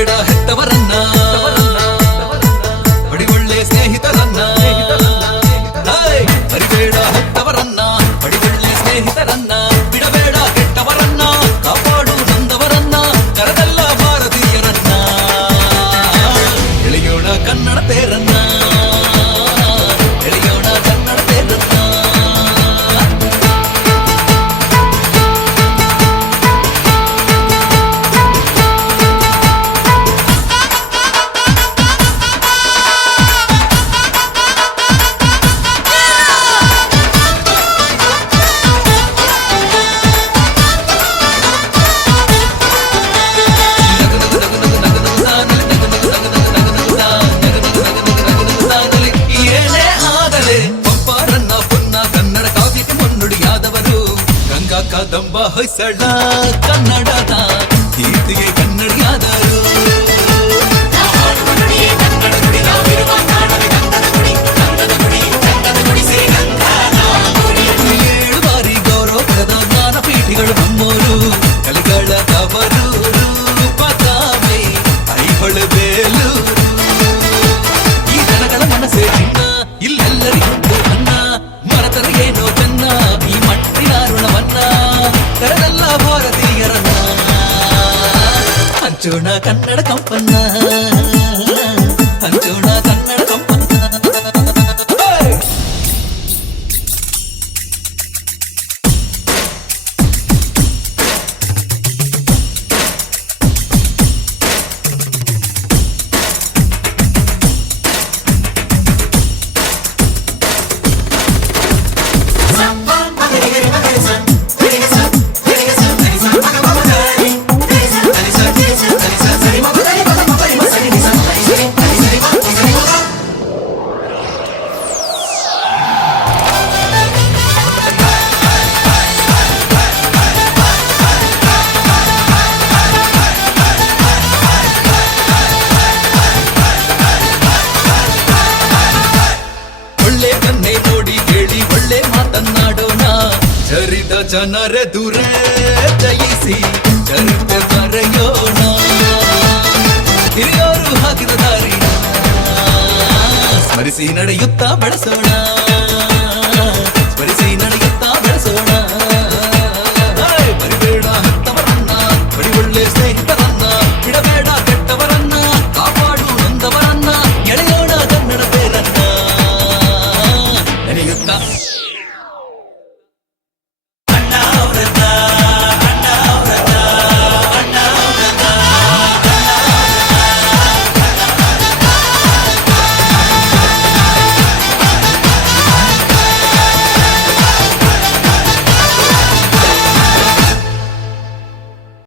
ಬೇಡ ಕಾದಂಬ ಹೊಯ್ಸಳ ಕನ್ನಡದ ಕೀರ್ತಿಗೆ ಕನ್ನಡಿಯಾದರು ಏಳು ಬಾರಿ ಗೌರವ ಪಡೆದ ಜ್ಞಾನಪೀಠಿಗಳು ನಮ್ಮೂರು ಕಲಿಗಳ ತವರೂರು ಪತಾಮೆ ಐಹೊಳೆ ಕರೆದಲ್ಲ ಭಾರತೀಯರನ್ನ ಹಂಚೋಣ ಕನ್ನಡ ಕಂಪನ್ನ ದುಡಿದ ಜನರ ದುರೇ ಜಯಿಸಿ ನಾ. ಬರೆಯೋಣ ಹಿರಿಯೋರು ಹಾಕಿದ ದಾರಿ ಸ್ಮರಿಸಿ ನಡೆಯುತ್ತಾ ಬಳಸೋಣ.